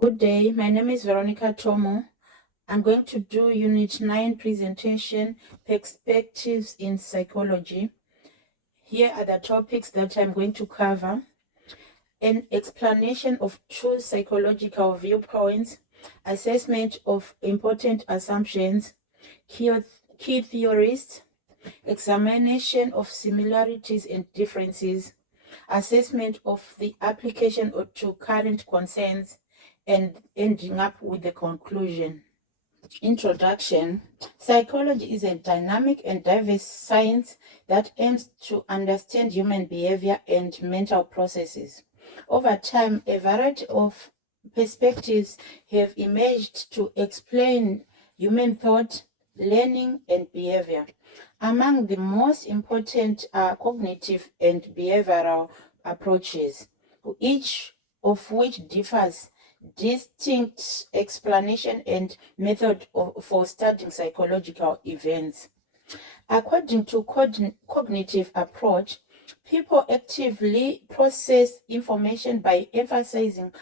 Good day, my name is Veronica Tomo. I'm going to do Unit 9 presentation, Perspectives in Psychology. Here are the topics that I'm going to cover. An explanation of two psychological viewpoints, assessment of important assumptions, key theories, examination of similarities and differences, assessment of the application to current concerns, and ending up with the conclusion. Introduction. Psychology is a dynamic and diverse science that aims to understand human behavior and mental processes. Over time, a variety of perspectives have emerged to explain human thought, learning, and behavior. Among the most important are cognitive and behavioral approaches, each of which differs distinct explanation and method for studying psychological events. According to cognitive approach, people actively process information by emphasizing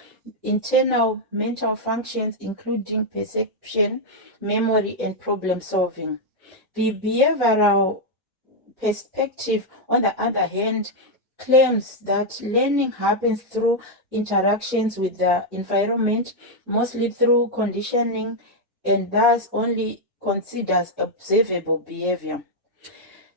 internal mental functions, including perception, memory, and problem solving. The behavioral perspective, on the other hand, claims that learning happens through interactions with the environment, mostly through conditioning, and thus only considers observable behavior.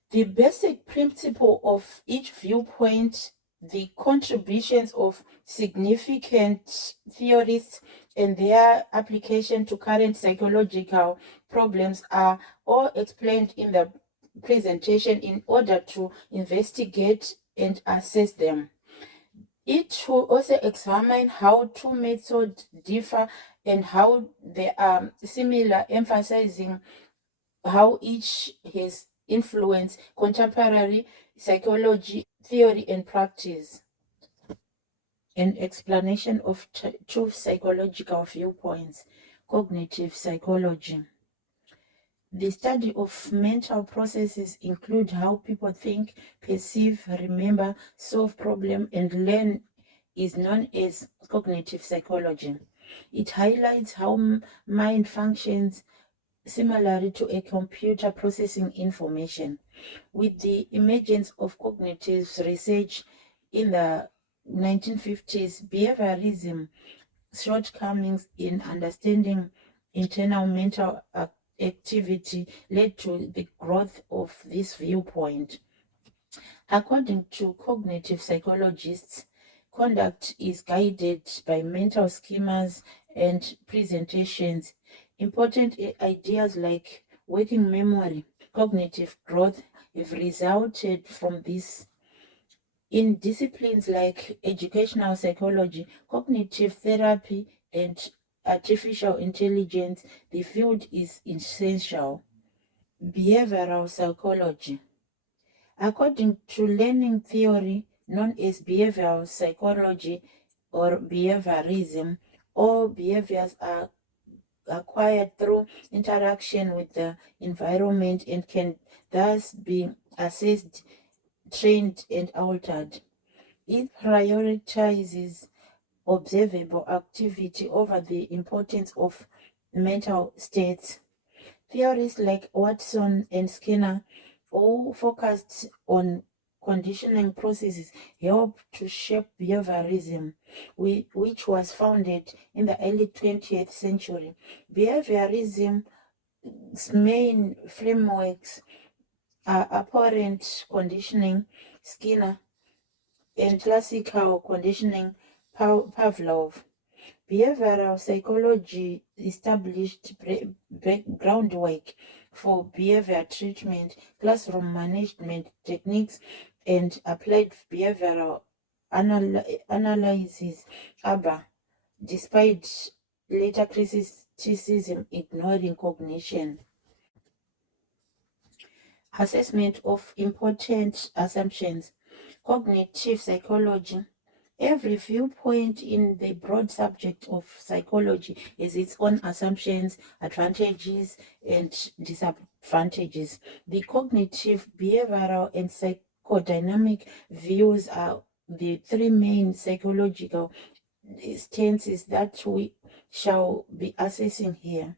The basic principle of each viewpoint, the contributions of significant theorists, and their application to current psychological problems are all explained in the presentation in order to investigate and assess them. It will also examine how two methods differ and how they are similar, emphasizing how each has influenced contemporary psychology, theory, and practice. An explanation of two psychological viewpoints. Cognitive psychology. The study of mental processes include how people think, perceive, remember, solve problems, and learn is known as cognitive psychology. It highlights how mind functions similarly to a computer processing information. With the emergence of cognitive research in the 1950s, behaviorism shortcomings in understanding internal mental activity led to the growth of this viewpoint. According to cognitive psychologists, conduct is guided by mental schemas and presentations. Important ideas like working memory, cognitive growth have resulted from this. In disciplines like educational psychology, cognitive therapy, and artificial intelligence, the field is essential. Behavioral psychology. According to learning theory known as behavioral psychology or behaviorism, all behaviors are acquired through interaction with the environment and can thus be assessed, trained, and altered. It prioritizes observable activity over the importance of mental states. Theories like Watson and Skinner, all focused on conditioning processes, help to shape behaviorism, which was founded in the early 20th century. Behaviorism's main frameworks are apparent conditioning, Skinner, and classical conditioning, Pavlov. Behavioral psychology established groundwork for behavior treatment, classroom management techniques, and applied behavioral analysis, ABA, despite later criticism ignoring cognition. Assessment of important assumptions. Cognitive psychology. Every viewpoint in the broad subject of psychology has its own assumptions, advantages, and disadvantages. The cognitive, behavioral, and psychodynamic views are the three main psychological stances that we shall be assessing here.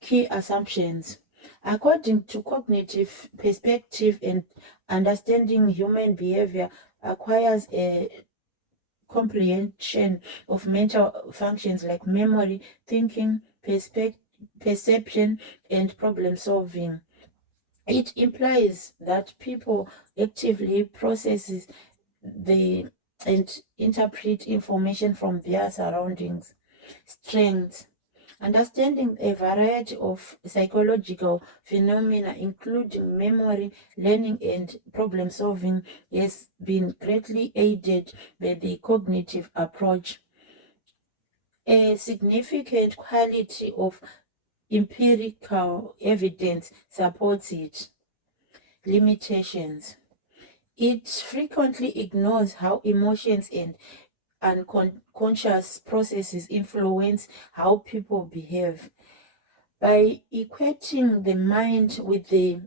Key assumptions. According to cognitive perspective and understanding human behavior acquires a comprehension of mental functions like memory, thinking, perception, and problem solving. It implies that people actively processes and interpret information from their surroundings. Strengths. Understanding a variety of psychological phenomena, including memory, learning, and problem solving, has been greatly aided by the cognitive approach. A significant quality of empirical evidence supports it. Limitations. It frequently ignores how emotions and unconscious processes influence how people behave. By equating the mind with a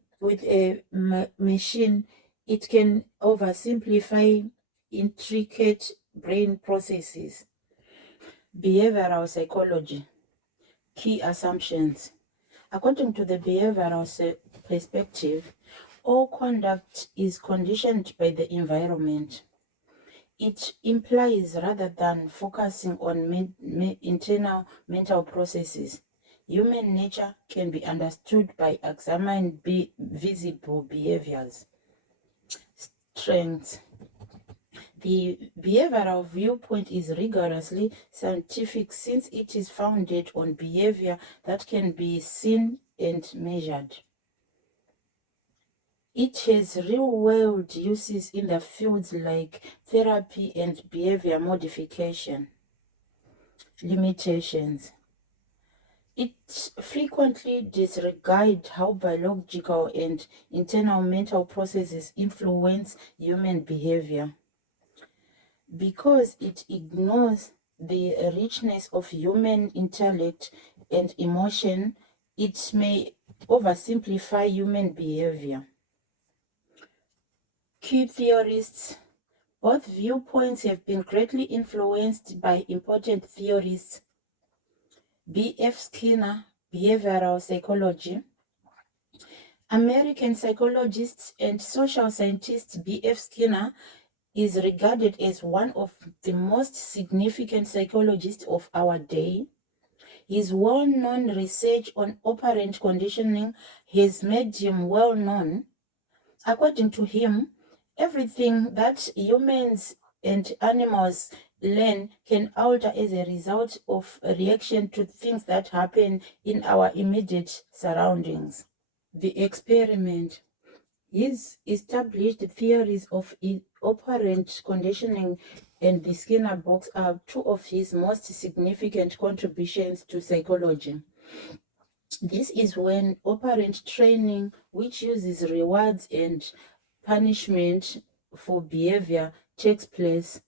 machine, it can oversimplify intricate brain processes. Behavioral psychology. Key assumptions. According to the behavioral perspective, all conduct is conditioned by the environment. It implies, rather than focusing on internal mental processes, human nature can be understood by examining visible behaviors. Strengths. The behavioral viewpoint is rigorously scientific since it is founded on behavior that can be seen and measured. It has real-world uses in the fields like therapy and behavior modification. Limitations. It frequently disregards how biological and internal mental processes influence human behavior. Because it ignores the richness of human intellect and emotion, it may oversimplify human behavior. Key theorists. Both viewpoints have been greatly influenced by important theorists. B.F. Skinner, behavioral psychology. American psychologist and social scientist B.F. Skinner is regarded as one of the most significant psychologists of our day. His well-known research on operant conditioning has made him well known. According to him, everything that humans and animals learn can alter as a result of a reaction to things that happen in our immediate surroundings. The experiment. His established theories of operant conditioning and the Skinner box are two of his most significant contributions to psychology. This is when operant training, which uses rewards and punishment for behavior, takes place.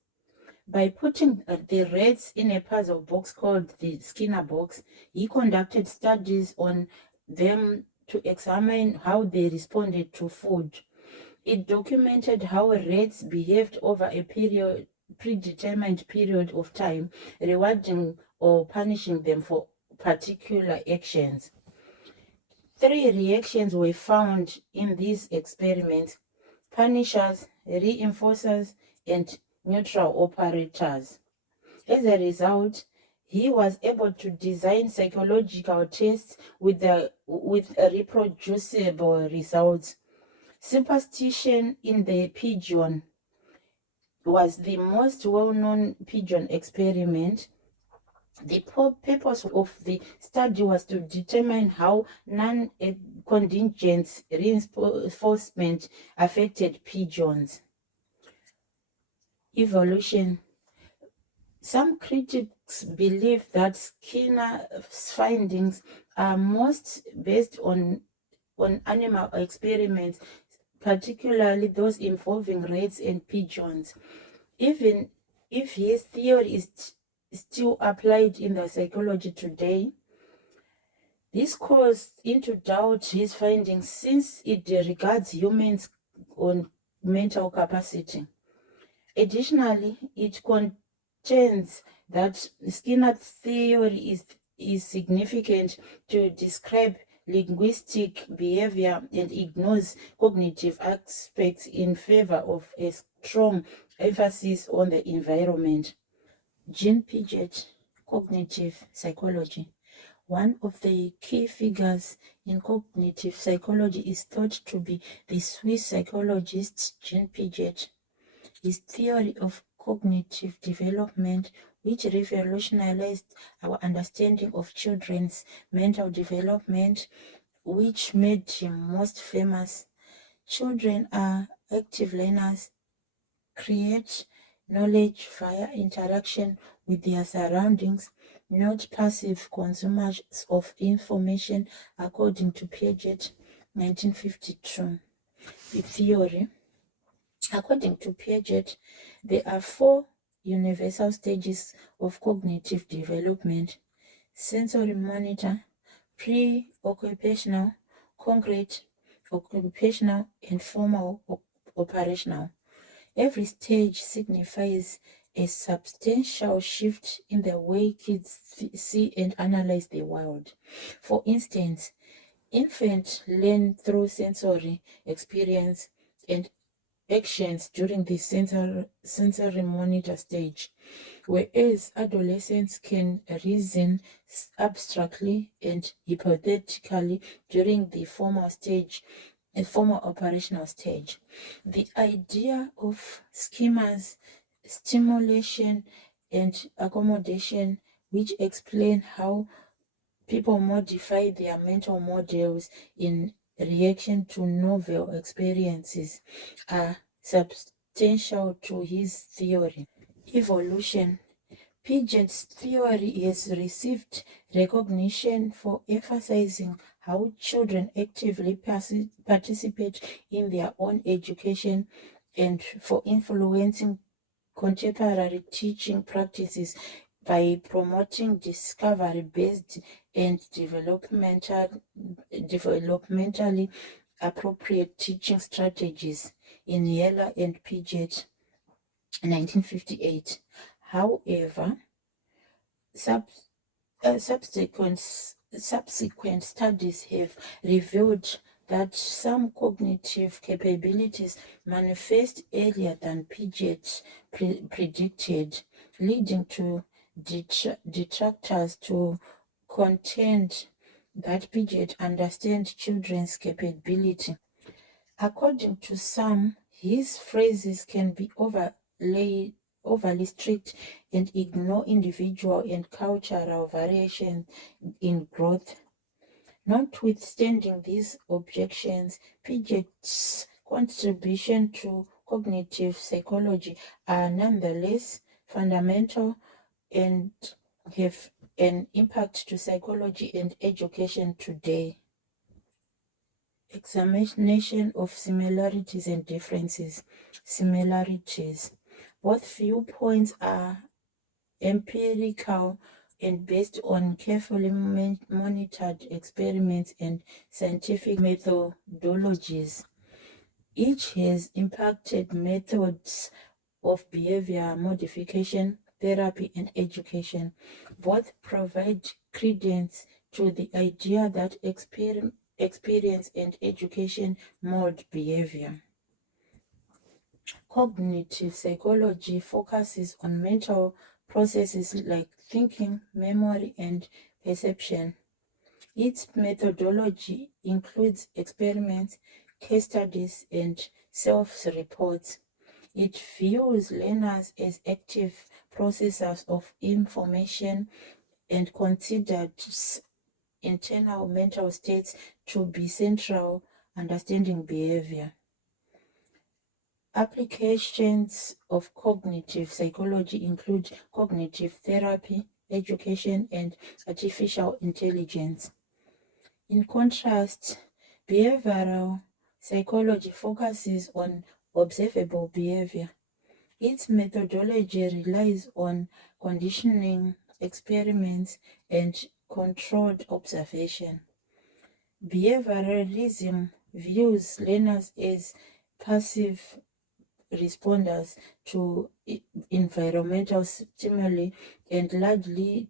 By putting the rats in a puzzle box called the Skinner box, he conducted studies on them to examine how they responded to food. It documented how rats behaved over a predetermined period of time, rewarding or punishing them for particular actions. 3 reactions were found in these experiments: punishers, reinforcers, and neutral operators. As a result, he was able to design psychological tests with reproducible results. Superstition in the pigeon was the most well-known pigeon experiment. The purpose of the study was to determine how non-contingent reinforcement affected pigeons. Evolution. Some critics believe that Skinner's findings are most based on animal experiments, particularly those involving rats and pigeons. Even if his theory is still applied in the psychology today, this calls into doubt his findings since it regards humans on mental capacity. Additionally, it contends that Skinner's theory is significant to describe linguistic behavior and ignores cognitive aspects in favor of a strong emphasis on the environment. Jean Piaget, Cognitive Psychology. One of the key figures in cognitive psychology is thought to be the Swiss psychologist Jean Piaget. His theory of cognitive development, which revolutionized our understanding of children's mental development, which made him most famous. Children are active learners, create knowledge via interaction with their surroundings, not passive consumers of information, according to Piaget, 1952. The theory. According to Piaget, there are 4 universal stages of cognitive development: sensory motor, pre-occupational, concrete, occupational, and formal operational. Every stage signifies a substantial shift in the way kids see and analyze the world. For instance, infants learn through sensory experience and actions during the sensory monitor stage, whereas adolescents can reason abstractly and hypothetically during the formal operational stage. The idea of schemas, stimulation, and accommodation, which explain how people modify their mental models in reaction to novel experiences, are substantial to his theory. Evolution. Piaget's theory has received recognition for emphasizing how children actively participate in their own education and for influencing contemporary teaching practices by promoting discovery-based and developmentally appropriate teaching strategies in Yeller and Piaget, 1958. However, subsequent studies have revealed that some cognitive capabilities manifest earlier than Piaget predicted, leading to detractors to contend that Piaget understands children's capability. According to some, his phrases can be overly strict and ignore individual and cultural variation in growth. Notwithstanding these objections, Piaget's contribution to cognitive psychology are nonetheless fundamental and have an impact to psychology and education today. Examination of similarities and differences. Similarities. Both viewpoints are empirical and based on carefully monitored experiments and scientific methodologies. Each has impacted methods of behavior modification, therapy, and education. Both provide credence to the idea that experience and education mold behavior. Cognitive psychology focuses on mental processes like thinking, memory, and perception. Its methodology includes experiments, case studies, and self-reports. It views learners as active processors of information and considers internal mental states to be central understanding behavior. Applications of cognitive psychology include cognitive therapy, education, and artificial intelligence. In contrast, behavioral psychology focuses on observable behavior. Its methodology relies on conditioning, experiments, and controlled observation. Behavioralism views learners as passive responders to environmental stimuli and largely